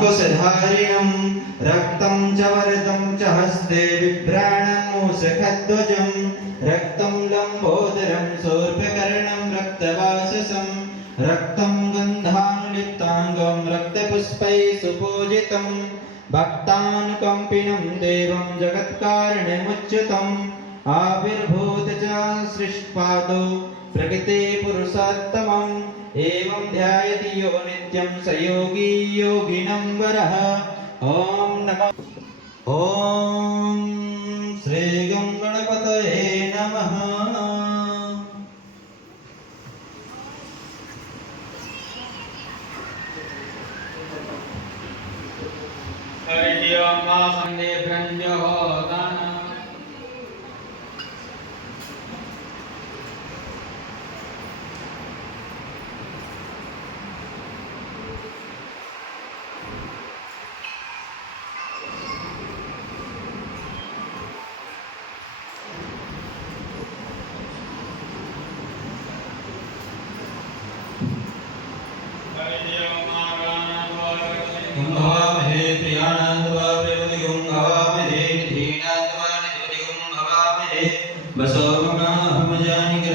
कुशधारिणं रक्तं च वरदं च हस्ते बिभ्राणमूषखध्वजं रक्तं लम्बोदरं शूर्पकर्णं रक्तवाससं रक्तं गन्धानुलिप्ताङ्गं रक्तपुष्पैः सुपूजितं भक्तानुकम्पिनं देवं जगत्कारणमुच्युतम् आविर्भूत च सृष्टपादो प्रकृते पुरुषोत्तमम् एवं ध्यायति यो नित्यं स योगी योगिनं वरः। ॐ नमः ॐ श्री गणपतये नमः। हरि ओम वन्दे ब्रह्मोदान भवामहे प्रियानन्दवा प्रेमदिगुं भवामहे धीनान्दवा निजपदिगुं भवामहे बसवमनाहमजानिक